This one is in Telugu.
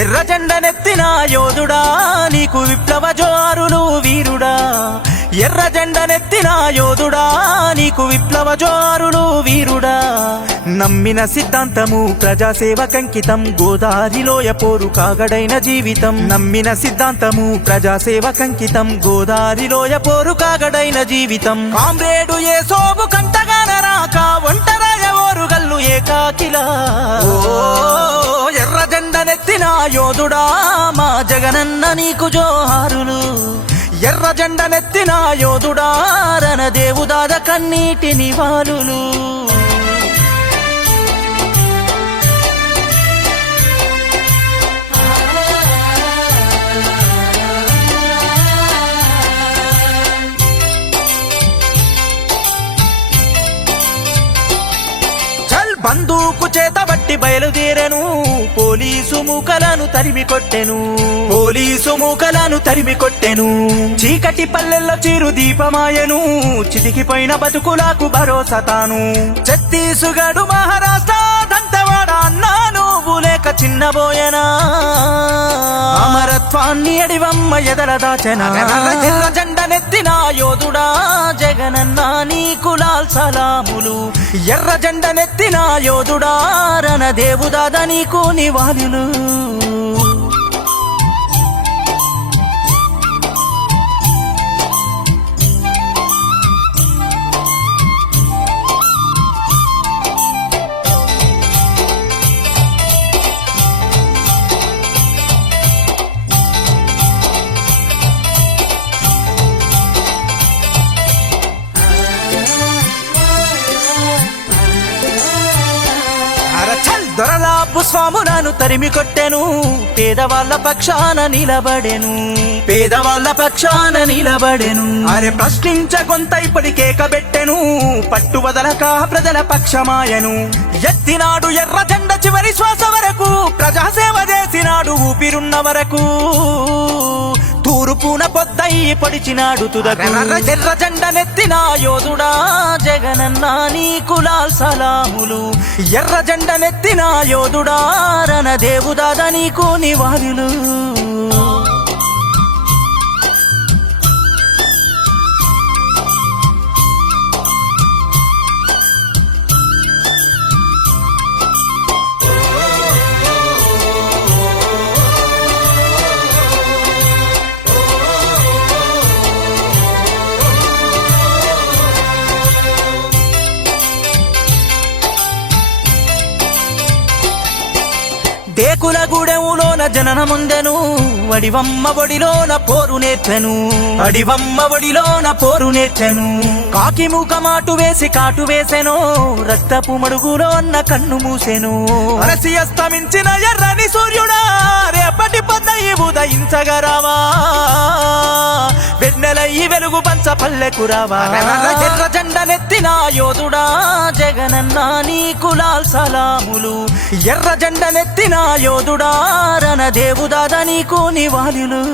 ఎర్ర జెండనెత్తిన యోధుడా నీకు విప్లవ జోరులు వీరుడా. ఎర్ర జెండనెత్తిన యోధుడా నీకు విప్లవ జోరులు వీరుడా. నమ్మిన సిద్ధాంతము ప్రజాసేవ కంకితం గోదారిలోయ పోరు కాగడైన జీవితం. నమ్మిన సిద్ధాంతము ప్రజాసేవ కంకితం గోదారిలోయ పోరు కాగడైన జీవితం. కామ్రేడు ఏ సోబు కంటగానరాక ఒంటరాయ ఓరుగల్లు ఏకాకిలా. యోధుడా మా జగనన్న నీకు జోహారులు. ఎర్ర జెండనెత్తిన యోధుడా రణదేవుదాద కన్నీటి నివాలులు బందూకు చేత బట్టి బయలుదేరెను. పోలీసు మూకలను తరిమి కొట్టెను. పోలీసు మూకలను తరిమి కొట్టెను. చీకటి పల్లెల్లో చిరు దీపమాయను. చితికిపోయిన బతుకులకు భరోసా తాను. ఛత్తీసుగడు మహారాష్ట్ర దంతవాడ అన్నా నువ్వు లేక చిన్నబోయనా? అమరత్వాన్ని అడివమ్మ ఎదల దాచెన? జెండనెత్తిన యోధుడా జగనన్న నీ కులాల్ సలాములు. ఎర్ర జెండనెత్తిన యోధుడారన దేవుదాద నీకు నివాళులు. దొరలాపు స్వాములను తరిమి కొట్టెను. పేదవాళ్ళ పక్షాన నిలబడెను. పేదవాళ్ళ పక్షాన నిలబడెను. అరే ప్రశ్నించ కొంత ఇప్పటి కేకబెట్టెను పట్టు వదలక ప్రజల పక్షమాయను. ఎత్తినాడు ఎర్ర జెండ చివరి శ్వాస వరకు ప్రజాసేవ చేసినాడు ఊపిరున్న వరకు. తూర్పున పొద్దై పొడిచినాడు తుదకు. ఎర్ర జెండనెత్తిన యోధుడా జగనన్న నీ కులాల్ సలాములు. ఎర్ర జెండనెత్తిన యోధుడా రణదేవుదాద నీకు నివాళులు. టేకుల గూడెములోన జననముందెను అడివమ్మ ఒడిలోన పోరు నేర్చెను అడివమ్మ ఒడిలోన పోరు నేర్చెను కాకి మూక మాటు వేసి కాటు వేసెను రక్తపు మడుగులో మడుగులోన్న కన్ను మూసెను. అరసి అస్తమించిన ఎర్రని సూర్యుడా రేపటి పొద్దయి ఉదయించగరావా వెన్నెలయ్యి వెలుగు పంచ పల్లెకు రావా. ఎర్ర జెండనెత్తిన యోధుడా జగనన్న నీ కులాల్ సలాములు. ఎర్ర జెండనెత్తిన యోధుడా రణదేవుదాద నీకు నివాళులు.